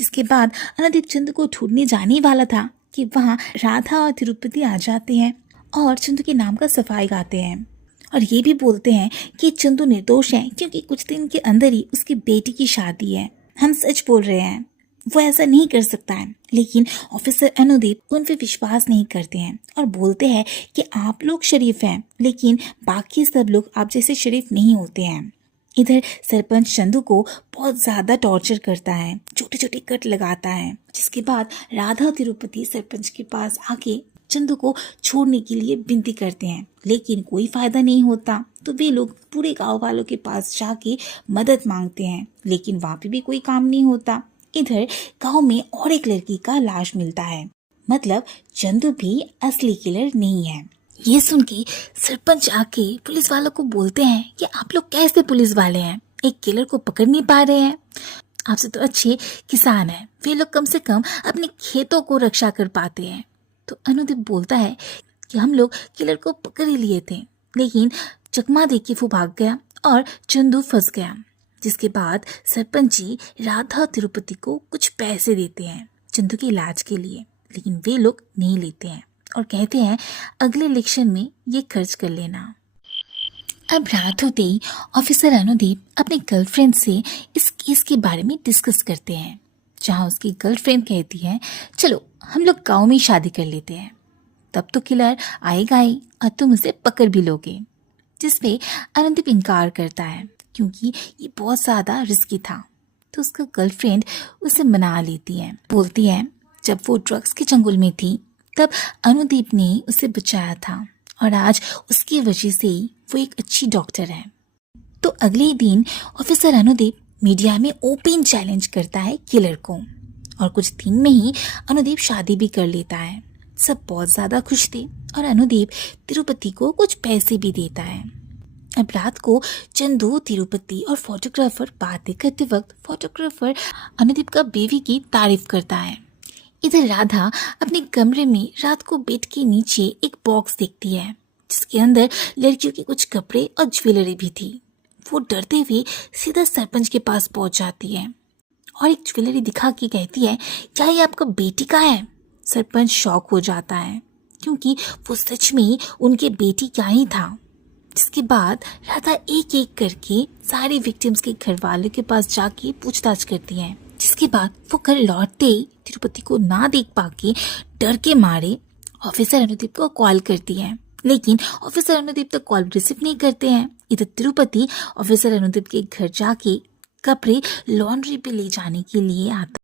जिसके बाद अनुदीप चंदू को ढूंढने जाने ही वाला था कि वहाँ राधा और तिरुपति आ जाते हैं और चंदू के नाम का सफाई गाते हैं और ये भी बोलते हैं कि चंदू निर्दोष है क्योंकि कुछ दिन के अंदर ही उसकी बेटी की शादी है। हम सच बोल रहे हैं, वो ऐसा नहीं कर सकता है। लेकिन ऑफिसर अनुदीप उन पे विश्वास नहीं करते हैं और बोलते हैं कि आप लोग शरीफ हैं लेकिन बाकी सब लोग आप जैसे शरीफ नहीं होते हैं। इधर सरपंच चंदू को बहुत ज्यादा टॉर्चर करता है, छोटे छोटे कट लगाता है। जिसके बाद राधा और तिरुपति सरपंच के पास आके चंदू को छोड़ने के लिए विनती करते हैं, लेकिन कोई फायदा नहीं होता। तो वे लोग पूरे गांव वालों के पास जाके मदद मांगते हैं, लेकिन वहाँ पे भी कोई काम नहीं होता। इधर गांव में और एक लड़की का लाश मिलता है, मतलब चंदू भी असली किलर नहीं है। ये सुन के सरपंच आके पुलिस वालों को बोलते हैं कि आप लोग कैसे पुलिस वाले हैं, एक किलर को पकड़ नहीं पा रहे हैं। आपसे तो अच्छे किसान हैं, वे लोग कम से कम अपने खेतों को रक्षा कर पाते हैं। तो अनुदीप बोलता है कि हम लोग किलर को पकड़ ही लिए थे, लेकिन चकमा देख के वो भाग गया और चंदू फंस गया। जिसके बाद सरपंच जी राधा और तिरुपति को कुछ पैसे देते हैं चंदू के इलाज के लिए, लेकिन वे लोग नहीं लेते हैं और कहते हैं अगले इलेक्शन में ये खर्च कर लेना। अब रात होते ही ऑफिसर अनुदीप अपने गर्लफ्रेंड से इस केस के बारे में डिस्कस करते हैं, जहां उसकी गर्लफ्रेंड कहती है चलो हम लोग गांव में शादी कर लेते हैं, तब तो किलर आएगा ही और तुम उसे पकड़ भी लोगे। जिसपे अनुदीप इनकार करता है क्योंकि ये बहुत ज्यादा रिस्की था। तो उसका गर्लफ्रेंड उसे मना लेती है, बोलती है जब वो ड्रग्स के चंगुल में थी तब अनुदीप ने उसे बचाया था और आज उसकी वजह से ही वो एक अच्छी डॉक्टर है। तो अगले ही दिन ऑफिसर अनुदीप मीडिया में ओपन चैलेंज करता है किलर को और कुछ दिन में ही अनुदीप शादी भी कर लेता है। सब बहुत ज्यादा खुश थे और अनुदीप तिरुपति को कुछ पैसे भी देता है। अब रात को चंदू, तिरुपति और फोटोग्राफर बातें करते वक्त फोटोग्राफर अनुदीप का बेबी की तारीफ करता है। इधर राधा अपने कमरे में रात को बेड के नीचे एक बॉक्स देखती है जिसके अंदर लड़कियों के कुछ कपड़े और ज्वेलरी भी थी। वो डरते हुए सीधा सरपंच के पास पहुंच जाती है और एक ज्वेलरी दिखा के कहती है क्या ये आपका बेटी का है? सरपंच शॉक हो जाता है क्योंकि वो सच में उनके बेटी का ही था। जिसके बाद राधा एक एक करके सारे विक्टिम्स के घर वालों के पास जाके पूछताछ करती है। जिसके बाद वो घर लौटते ही तिरुपति को ना देख पाके डर के मारे ऑफिसर अनुदीप को कॉल करती है, लेकिन ऑफिसर अनुदीप तो कॉल रिसीव नहीं करते हैं। इधर तिरुपति ऑफिसर अनुदीप के घर जाके कपड़े लॉन्ड्री पे ले जाने के लिए आता